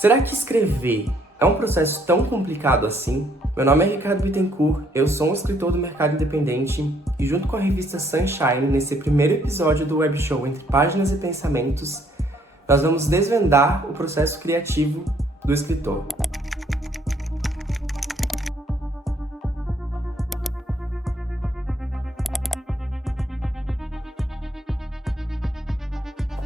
Será que escrever é um processo tão complicado assim? Meu nome é Ricardo Bittencourt, eu sou um escritor do mercado independente e junto com a revista Sunshine, nesse primeiro episódio do web show Entre Páginas e Pensamentos, nós vamos desvendar o processo criativo do escritor.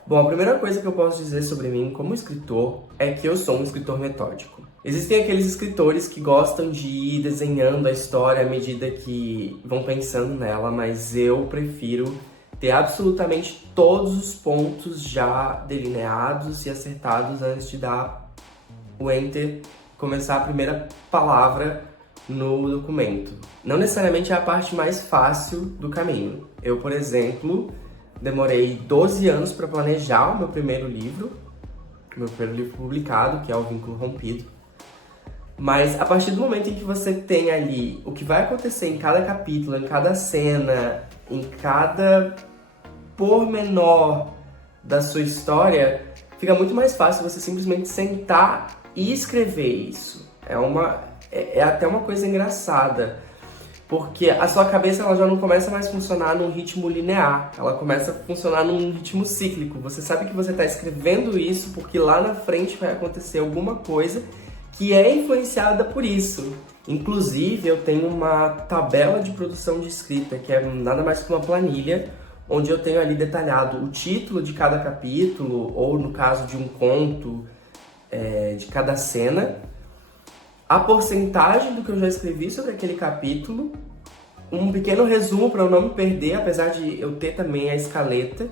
Bom, a primeira coisa que eu posso dizer sobre mim como escritor é que eu sou um escritor metódico. Existem aqueles escritores que gostam de ir desenhando a história à medida que vão pensando nela, mas eu prefiro ter absolutamente todos os pontos já delineados e acertados antes de dar o enter, começar a primeira palavra no documento. Não necessariamente é a parte mais fácil do caminho. Eu, por exemplo, demorei 12 anos para planejar o meu primeiro livro publicado, que é O Vínculo Rompido. Mas a partir do momento em que você tem ali o que vai acontecer em cada capítulo, em cada cena, em cada pormenor da sua história, fica muito mais fácil você simplesmente sentar e escrever isso. É até uma coisa engraçada, porque a sua cabeça ela já não começa mais a funcionar num ritmo linear, ela começa a funcionar num ritmo cíclico. Você sabe que você está escrevendo isso porque lá na frente vai acontecer alguma coisa que é influenciada por isso. Inclusive, eu tenho uma tabela de produção de escrita, que é nada mais que uma planilha, onde eu tenho ali detalhado o título de cada capítulo, ou no caso de um conto, de cada cena, a porcentagem do que eu já escrevi sobre aquele capítulo, um pequeno resumo para eu não me perder, apesar de eu ter também a escaleta.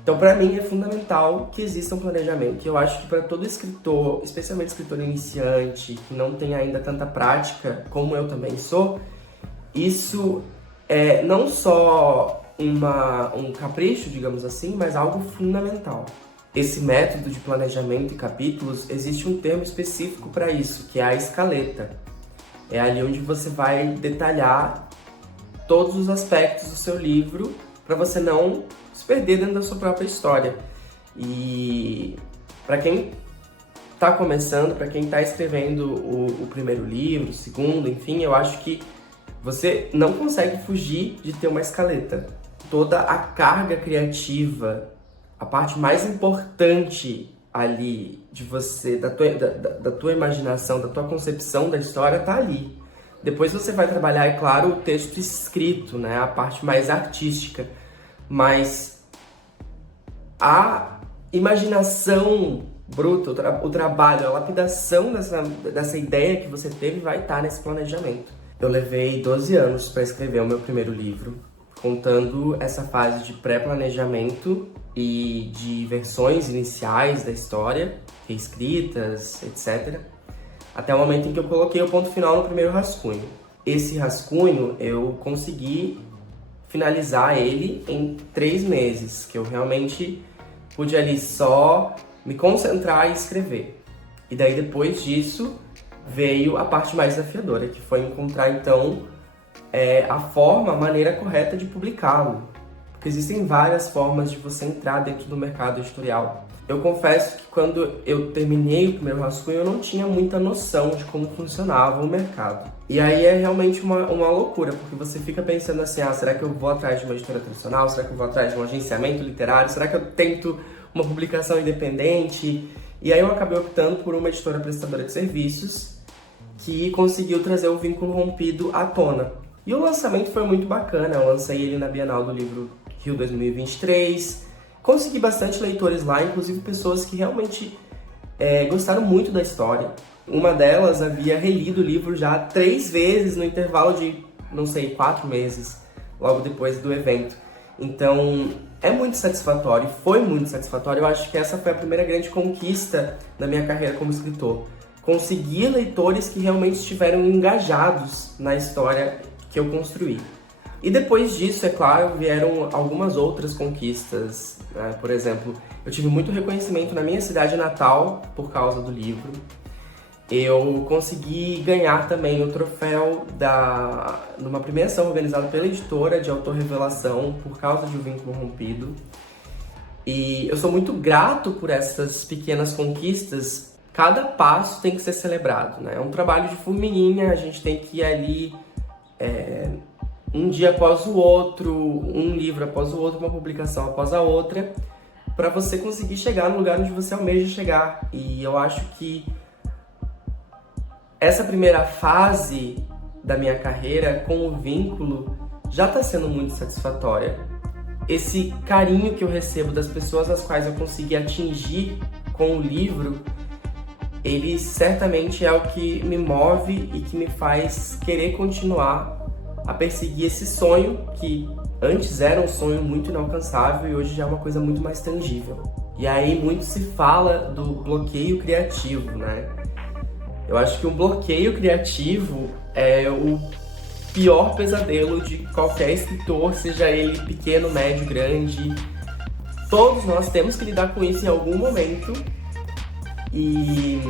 Então, para mim, é fundamental que exista um planejamento. E eu acho que para todo escritor, especialmente escritor iniciante, que não tem ainda tanta prática, como eu também sou, isso é não só um capricho, digamos assim, mas algo fundamental. Esse método de planejamento e capítulos, existe um termo específico para isso, que é a escaleta. É ali onde você vai detalhar todos os aspectos do seu livro para você não se perder dentro da sua própria história. E para quem está começando, para quem está escrevendo o primeiro livro, o segundo, enfim, eu acho que você não consegue fugir de ter uma escaleta. Toda a carga criativa, a parte mais importante ali de você, da tua imaginação, da tua concepção da história, tá ali. Depois você vai trabalhar, é claro, o texto escrito, né? A parte mais artística. Mas a imaginação bruta, o trabalho, a lapidação dessa ideia que você teve vai estar nesse planejamento. Eu levei 12 anos para escrever o meu primeiro livro, contando essa fase de pré-planejamento e de versões iniciais da história, reescritas, etc. Até o momento em que eu coloquei o ponto final no primeiro rascunho. Esse rascunho eu consegui finalizar ele em 3 meses, que eu realmente pude ali só me concentrar e escrever. E daí depois disso veio a parte mais desafiadora, que foi encontrar então a maneira correta de publicá-lo. Porque existem várias formas de você entrar dentro do mercado editorial. Eu confesso que quando eu terminei o primeiro rascunho, eu não tinha muita noção de como funcionava o mercado. E aí é realmente uma loucura, porque você fica pensando assim, será que eu vou atrás de uma editora tradicional? Será que eu vou atrás de um agenciamento literário? Será que eu tento uma publicação independente? E aí eu acabei optando por uma editora prestadora de serviços que conseguiu trazer o Vínculo Rompido à tona. E o lançamento foi muito bacana, eu lancei ele na Bienal do Livro Rio 2023, consegui bastante leitores lá, inclusive pessoas que realmente gostaram muito da história. Uma delas havia relido o livro já 3 vezes no intervalo de, 4 meses, logo depois do evento. Então, é muito satisfatório, foi muito satisfatório. Eu acho que essa foi a primeira grande conquista da minha carreira como escritor. Conseguir leitores que realmente estiveram engajados na história que eu construí. E depois disso, é claro, vieram algumas outras conquistas, né? Por exemplo, eu tive muito reconhecimento na minha cidade natal por causa do livro. Eu consegui ganhar também o troféu numa premiação organizada pela editora de autor revelação por causa de O Vínculo Rompido. E eu sou muito grato por essas pequenas conquistas. cada passo tem que ser celebrado, né? É um trabalho de formiguinha, a gente tem que ir ali um dia após o outro, um livro após o outro, uma publicação após a outra, para você conseguir chegar no lugar onde você almeja chegar. E eu acho que essa primeira fase da minha carreira com o Vínculo já está sendo muito satisfatória. Esse carinho que eu recebo das pessoas às quais eu consegui atingir com o livro, ele certamente é o que me move e que me faz querer continuar a perseguir esse sonho que antes era um sonho muito inalcançável e hoje já é uma coisa muito mais tangível. E aí muito se fala do bloqueio criativo, né? Eu acho que um bloqueio criativo é o pior pesadelo de qualquer escritor, seja ele pequeno, médio, grande. Todos nós temos que lidar com isso em algum momento. E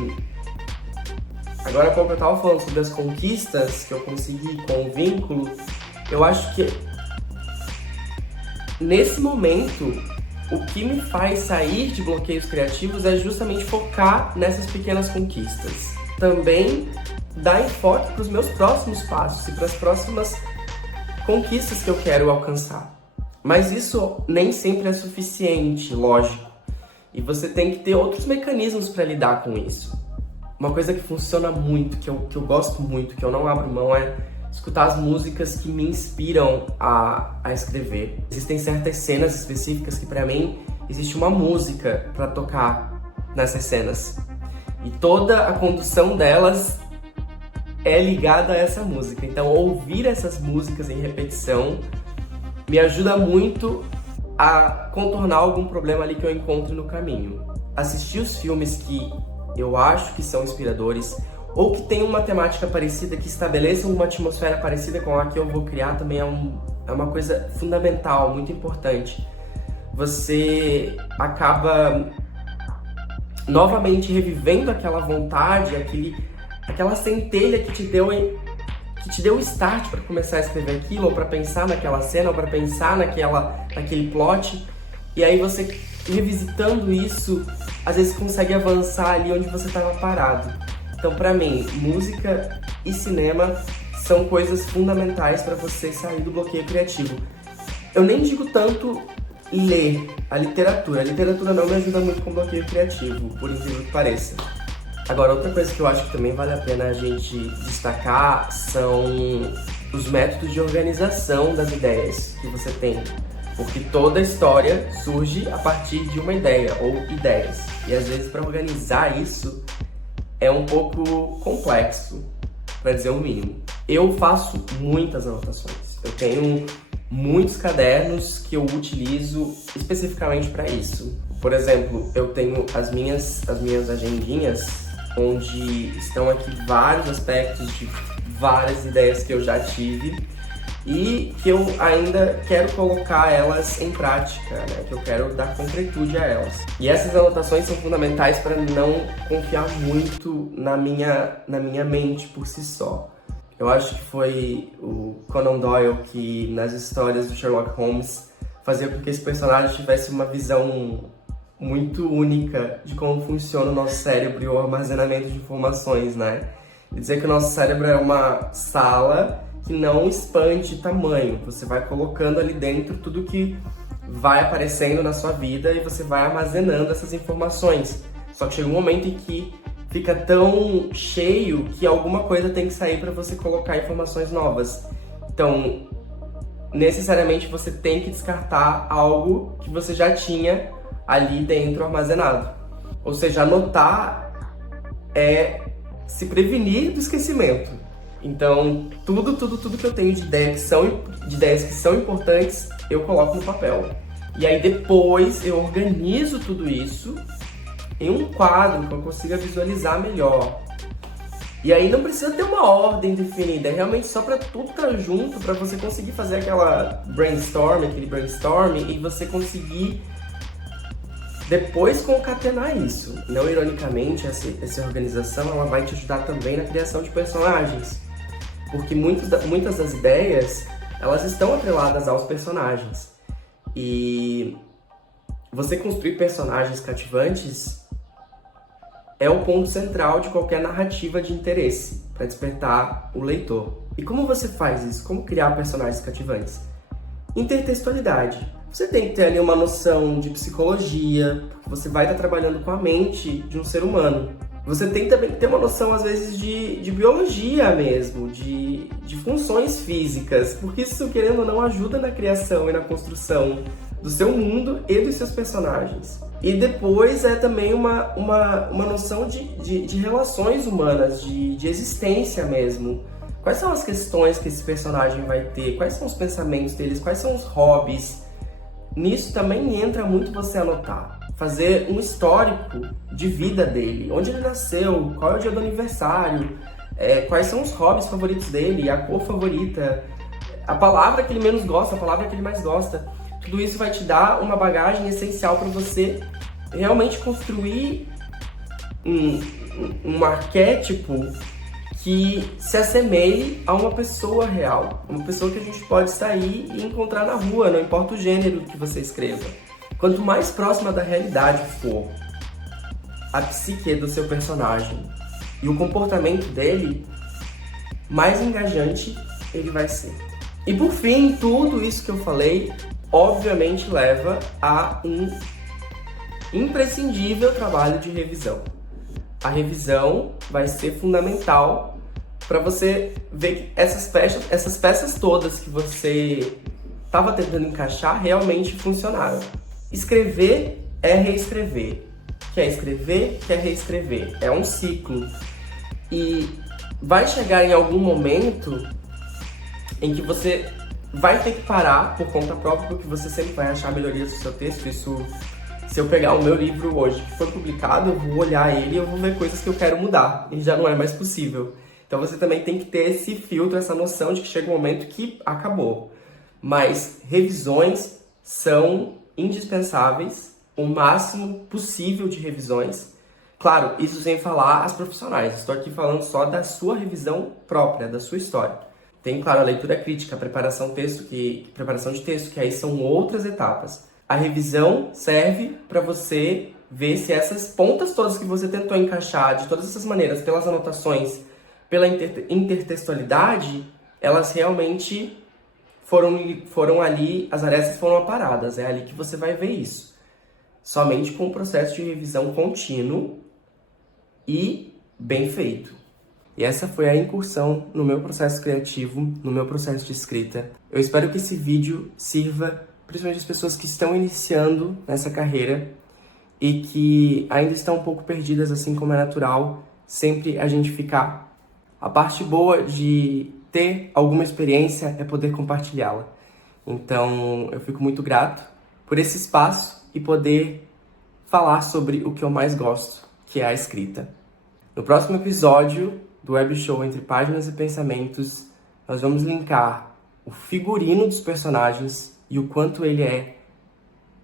agora há pouco eu estava falando sobre as conquistas que eu consegui com o Vínculo. Eu acho que nesse momento o que me faz sair de bloqueios criativos é justamente focar nessas pequenas conquistas. Também dar enfoque para os meus próximos passos e para as próximas conquistas que eu quero alcançar. Mas isso nem sempre é suficiente, lógico. E você tem que ter outros mecanismos para lidar com isso. Uma coisa que funciona muito, que eu gosto muito, que eu não abro mão, é escutar as músicas que me inspiram a escrever. Existem certas cenas específicas que, para mim, existe uma música para tocar nessas cenas. E toda a condução delas é ligada a essa música. Então, ouvir essas músicas em repetição me ajuda muito a contornar algum problema ali que eu encontro no caminho. Assistir os filmes que eu acho que são inspiradores ou que tem uma temática parecida, que estabeleçam uma atmosfera parecida com a que eu vou criar, também é uma coisa fundamental, muito importante. Você acaba novamente revivendo aquela vontade, aquela centelha que te deu o start para começar a escrever aquilo, ou para pensar naquela cena, ou para pensar naquele plot. E aí você, revisitando isso, às vezes consegue avançar ali onde você estava parado. Então, para mim, música e cinema são coisas fundamentais para você sair do bloqueio criativo. Eu nem digo tanto ler a literatura. A literatura não me ajuda muito com bloqueio criativo, por incrível que pareça. Agora, outra coisa que eu acho que também vale a pena a gente destacar são os métodos de organização das ideias que você tem. Porque toda história surge a partir de uma ideia ou ideias. E às vezes, para organizar isso, é um pouco complexo, para dizer o mínimo. Eu faço muitas anotações. Eu tenho muitos cadernos que eu utilizo especificamente para isso. Por exemplo, eu tenho as minhas agendinhas, onde estão aqui vários aspectos de várias ideias que eu já tive e que eu ainda quero colocar elas em prática, né? Que eu quero dar concretude a elas. E essas anotações são fundamentais para não confiar muito na minha mente por si só. Eu acho que foi o Conan Doyle que, nas histórias do Sherlock Holmes, fazia com que esse personagem tivesse uma visão muito única de como funciona o nosso cérebro e o armazenamento de informações, né? E dizer que o nosso cérebro é uma sala que não expande tamanho. Você vai colocando ali dentro tudo que vai aparecendo na sua vida e você vai armazenando essas informações. Só que chega um momento em que fica tão cheio que alguma coisa tem que sair para você colocar informações novas. Então, necessariamente você tem que descartar algo que você já tinha ali dentro armazenado. Ou seja, anotar é se prevenir do esquecimento. Então, tudo que eu tenho de ideias que são importantes, eu coloco no papel. E aí depois eu organizo tudo isso em um quadro que eu consiga visualizar melhor. E aí não precisa ter uma ordem definida, é realmente só para tudo estar junto, para você conseguir fazer aquele brainstorm e você conseguir depois concatenar isso. Não ironicamente, essa organização ela vai te ajudar também na criação de personagens. Porque muitas das ideias, elas estão atreladas aos personagens. E você construir personagens cativantes é o ponto central de qualquer narrativa de interesse, para despertar o leitor. E como você faz isso? Como criar personagens cativantes? Intertextualidade. Você tem que ter ali uma noção de psicologia, porque você vai estar trabalhando com a mente de um ser humano. Você tem também que ter uma noção, às vezes, de biologia mesmo, de funções físicas, porque isso, querendo ou não, ajuda na criação e na construção do seu mundo e dos seus personagens. E depois é também uma noção de relações humanas, de existência mesmo. Quais são as questões que esse personagem vai ter? Quais são os pensamentos deles? Quais são os hobbies? Nisso também entra muito você anotar. Fazer um histórico de vida dele. Onde ele nasceu, qual é o dia do aniversário, quais são os hobbies favoritos dele, a cor favorita, a palavra que ele menos gosta, a palavra que ele mais gosta. Tudo isso vai te dar uma bagagem essencial para você realmente construir um arquétipo que se assemelhe a uma pessoa real, uma pessoa que a gente pode sair e encontrar na rua, não importa o gênero que você escreva. Quanto mais próxima da realidade for a psique do seu personagem e o comportamento dele, mais engajante ele vai ser. E por fim, tudo isso que eu falei, obviamente leva a um imprescindível trabalho de revisão. A revisão vai ser fundamental para você ver que essas peças todas que você estava tentando encaixar realmente funcionaram. Escrever é reescrever. Quer escrever, quer reescrever. É um ciclo. E vai chegar em algum momento em que você vai ter que parar por conta própria, porque você sempre vai achar melhorias no seu texto. Isso, se eu pegar o meu livro hoje que foi publicado, eu vou olhar ele e eu vou ver coisas que eu quero mudar. E já não é mais possível. Então você também tem que ter esse filtro, essa noção de que chega um momento que acabou. Mas revisões são indispensáveis, o máximo possível de revisões. Claro, isso sem falar as profissionais. Estou aqui falando só da sua revisão própria, da sua história. Tem, claro, a leitura crítica, a preparação de texto, que aí são outras etapas. A revisão serve para você ver se essas pontas todas que você tentou encaixar, de todas essas maneiras, pelas anotações, pela intertextualidade, elas realmente foram ali, as arestas foram aparadas. É ali que você vai ver isso. Somente com um processo de revisão contínuo e bem feito. E essa foi a incursão no meu processo criativo, no meu processo de escrita. Eu espero que esse vídeo sirva principalmente as pessoas que estão iniciando nessa carreira e que ainda estão um pouco perdidas, assim como é natural sempre a gente ficar. A parte boa de ter alguma experiência é poder compartilhá-la. Então, eu fico muito grato por esse espaço e poder falar sobre o que eu mais gosto, que é a escrita. No próximo episódio do Web Show Entre Páginas e Pensamentos, nós vamos linkar o figurino dos personagens e o quanto ele é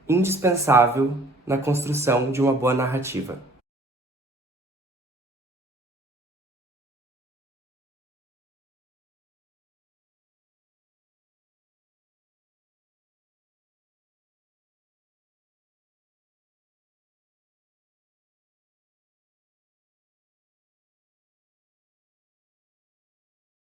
indispensável na construção de uma boa narrativa.